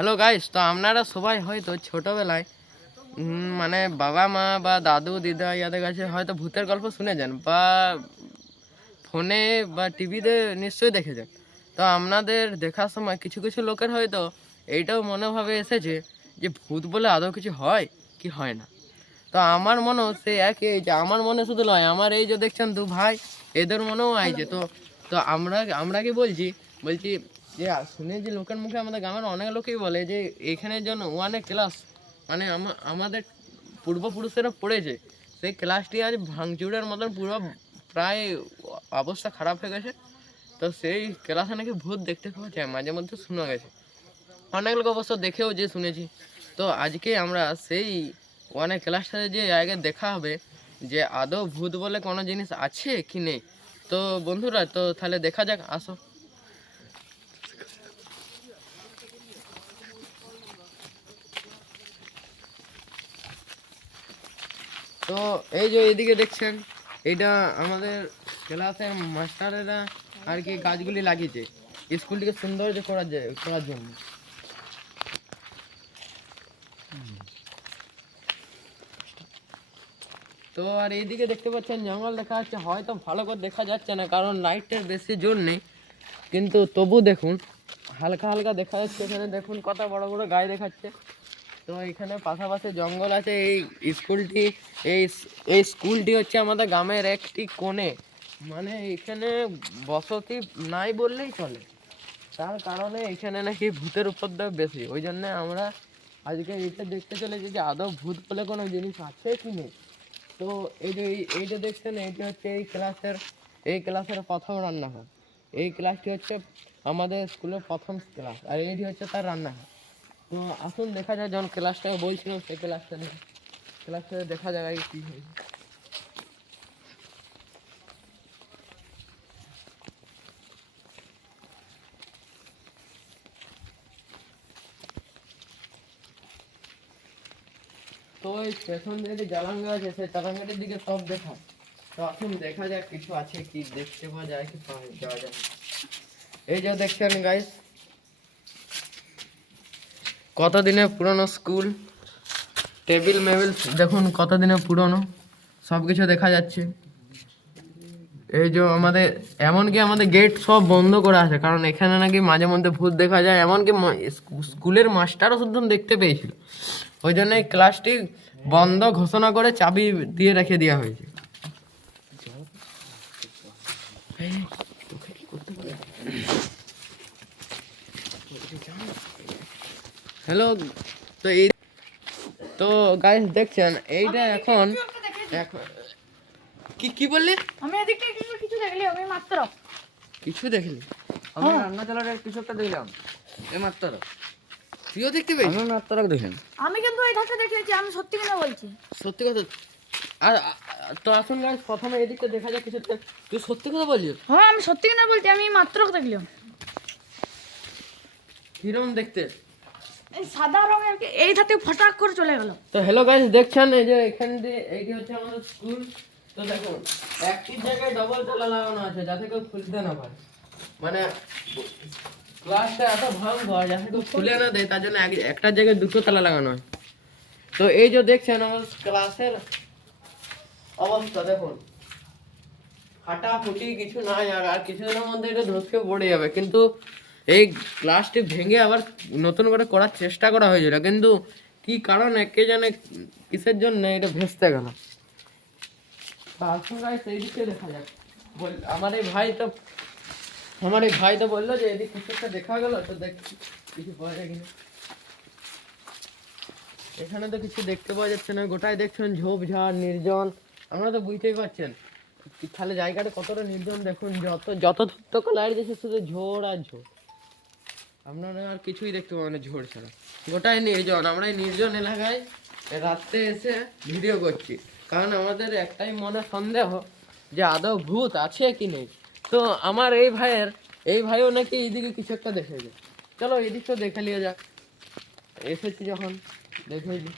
Hello guys, তো আপনারা সবাই হয়তো ছোটবেলায় মানে বাবা মা বা দাদু দিদা ইয়াদের কাছে হয়তো ভূতের গল্প শুনেছেন বা ফোনে বা টিভিতে নিশ্চয়ই দেখেছেন। তো আপনাদের দেখার সময় কিছু কিছু লোকের হয়তো এইটাও মনোভাবে এসেছে যে ভূত বলে আদৌ কিছু হয় কি হয় না। তো আমার মনেও সে একই, যে আমার মনে শুধু নয়, আমার এই যে দেখছেন দু ভাই, এদের মনেও আইছে। তো তো আমরা কি বলছি যে শুনে যে লোকের মুখে আমাদের গ্রামের অনেক লোকেই বলে যে এখানের জন্য ওয়ানে ক্লাস, মানে আমাদের পূর্বপুরুষেরা পড়েছে, সেই ক্লাসটি আজ ভাঙচুরের মতন পুরো প্রায় অবস্থা খারাপ হয়ে গেছে। তো সেই ক্লাসে নাকি ভূত দেখতে পাওয়া যায়, মাঝে মধ্যে শোনা গেছে, অনেক লোক অবশ্য দেখেও যে শুনেছি। তো আজকে আমরা সেই ওয়ানে ক্লাসটাতে যে আগে দেখা হবে যে আদৌ ভূত বলে কোনো জিনিস আছে কি নেই। তো বন্ধুরা, তো তাহলে দেখা যাক, আসো। তো এই যে এদিকে দেখছেন, এটা আমাদের ক্লাসের মাস্টারেরা আর কি গাছগুলি লাগিয়েছে স্কুলটিকে সৌন্দর্য করার জন্য। তো আর এইদিকে দেখতে পাচ্ছেন জঙ্গল দেখা যাচ্ছে, হয়তো ভালো করে দেখা যাচ্ছে না কারণ লাইটের বেশি জোর নেই, কিন্তু তবু দেখুন হালকা হালকা দেখা যাচ্ছে। এখানে দেখুন কত বড় বড় গাছ দেখাচ্ছে। তো এখানে পাশাপাশি জঙ্গল আছে। এই স্কুলটি এই এই স্কুলটি হচ্ছে আমাদের গ্রামের একটি কোণে, মানে এখানে বসতি নাই বললেই চলে। তার কারণে এখানে নাকি ভূতের উপদ্রব বেশি, ওই জন্য আমরা আজকে এটা দেখতে চলেছি যে আদৌ ভূত বলে কোনো জিনিস আছে কি নেই। তো এই যে দেখছেন, এইটি হচ্ছে এই ক্লাসের প্রথম রান্নাঘর। এই ক্লাসটি হচ্ছে আমাদের স্কুলের প্রথম ক্লাস, আর এইটি হচ্ছে তার রান্নাঘর। তো আসুন দেখা যায়, যখন ক্লাসটা বলছিলাম সেই ক্লাসটা দেখা যায় কি হয়েছে। তো এই পেছন দিকে জালাঙ্গা আছে, সেই জালাঙ্গাটির দিকে সব দেখা। তো আসুন দেখা যাক কিছু আছে কি, দেখতে পাওয়া যায় কি যাওয়া যায়। এই যে দেখছেন গাইস, কতদিনের পুরনো স্কুল, টেবিল মেবিল দেখুন কতদিনের পুরনো, সব কিছু দেখা যাচ্ছে। এই যে এমনকি আমাদের গেট সব বন্ধ করা আছে, কারণ এখানে নাকি মাঝে মধ্যে ভূত দেখা যায়। এমনকি স্কুলের মাস্টারও শুধু দেখতে পেয়েছিল, ওই জন্য এই ক্লাসটি বন্ধ ঘোষণা করে চাবি দিয়ে রেখে দেওয়া হয়েছে। হ্যালো। তো এই তো গাইস দেখছেন, এইটা এখন কি কি বললি? আমি এদিকে কিছু দেখলি, আমি মাত্র কিছু দেখলি? আমি রান্না চালার কিছু একটা দেখলাম এই মাত্র। তুইও দেখতে পেয়েছিস? আমি মাত্র দেখেন। আমি কিন্তু এই ধাক্কা দেখেছি, আমি সত্যি কথা বলছি। সত্যি কথা? তো আসুন গাইস, প্রথমে এদিকে দেখা যাক কিছু। তুই সত্যি কথা বলছিস? হ্যাঁ, আমি সত্যি কথা বলছি, আমি মাত্র দেখলাম। কিরম দেখতে? এই সাদা রঙের এই ধাতে ফটাক করে চলে গেল। তো হ্যালো গাইস, দেখছেন এই যে এখান দিয়ে এইটি হচ্ছে আমাদের স্কুল। তো দেখুন একটি জায়গায় ডবল তালা লাগানো আছে যাতে কেউ খুলতে না পারে, মানে ক্লাসটা এত ভয়ঙ্কর যাতে কেউ খুলে না দেয়, তার জন্য একটা জায়গায় দুটো তালা লাগানো হয়। তো এই যে দেখছেন আমার ক্লাসের অবস্থা দেখুন, ফাটাফুটি কিছু নাই, আর কিছুদিনের মধ্যে এটা ধসকে পড়ে যাবে। কিন্তু এই ক্লাসটি ভেঙে আবার নতুন করে করার চেষ্টা করা হয়েছিল, কিন্তু কি কারণে কে জানে, কিসের জন্য এটা ভেস্তে গেল। আসুন গাইস, এই দিকে দেখা যাক। আমার এই ভাই তো বললো যে এদিকে কিছু একটা দেখা গেল, তো দেখ কিছু পাওয়া যায় কিনা। এখানে তো কিছু দেখতে পাওয়া যাচ্ছে না, গোটাই দেখছেন ঝোপঝাড় নির্জন। আপনারা তো বুঝতেই পারছেন তাহলে জায়গাটা কতটা নির্জন। দেখুন যত যত তক লাইট দিচ্ছে শুধু ঝোড় আর ঝোড়, আপনারা আর কিছুই দেখতে পাবেন না ঝোড় ছাড়া। গোটাই নির্জন। আমরা এই নির্জন এলাকায় রাত্রে এসে ভিডিও করছি, কারণ আমাদের একটাই মনে সন্দেহ যে আদৌ ভূত আছে কি নেই। তো আমার এই ভাইও নাকি এইদিকে কিছু একটা দেখেছে। চলো এদিকটা দেখে নিয়ে যাক, এসেছি যখন দেখে নিই।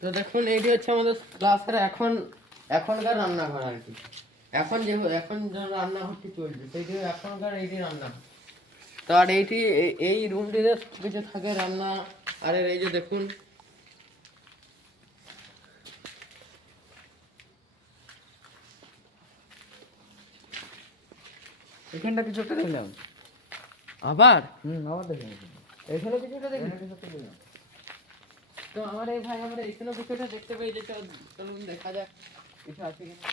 তো দেখুন এইটি হচ্ছে আমাদের ক্লাসের এখনকার রান্নাঘর আর কি। এখন যে রান্নাঘরটি চলছে সেইটি এখনকার এইটি রান্না। তো আর এইটি এই রুমটিতে কিছু থাকে রান্না। আর এই যে দেখুন, এখানটা কিছু একটা দেখলাম। আবার আবার দেখলাম এখানে কিছু একটা দেখি। কিছু একটা দেখলাম। তো আমার এই ভাই আমরা এখানেও কিছু একটা দেখতে পেয়ে যে চলুন দেখা যাক কিছু আছে কিনা।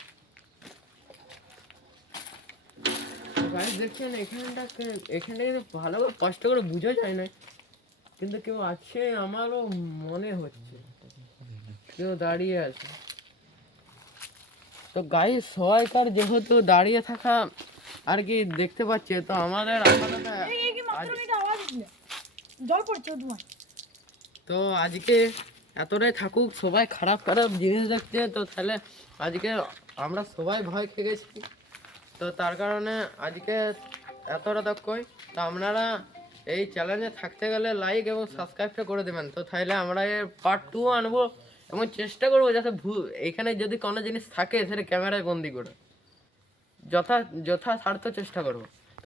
গাইস দেখছেন এখানটা কিন্তু ভালো করে কষ্ট করে বোঝা যায় না, কিন্তু কেউ আছে আমারও মনে হচ্ছে, কেউ দাঁড়িয়ে আছে। তো গাইস সবাইকার যেহেতু দাঁড়িয়ে থাকা আর কি দেখতে পাচ্ছে, তো আমাদের আপাতত এই কি মাত্র এটা আওয়াজ দিলে জল পড়ছে ধোঁয়া। তো আজকে এতটাই থাকুক, সবাই খারাপ খারাপ জিনিস দেখছে, তো তাহলে আজকে আমরা সবাই ভয় খেয়ে গেছি। তো তার কারণে আজকে এতটা তকই। তো আপনারা এই চ্যালেঞ্জে থাকতে গেলে লাইক এবং সাবস্ক্রাইবটা করে দেবেন। তো তাহলে আমরা এর পার্ট 2 আনবো এবং চেষ্টা করবো যাতে এখানে যদি কোনো জিনিস থাকে সেটা ক্যামেরায় বন্দি করে যথাসাধ্য চেষ্টা করবো।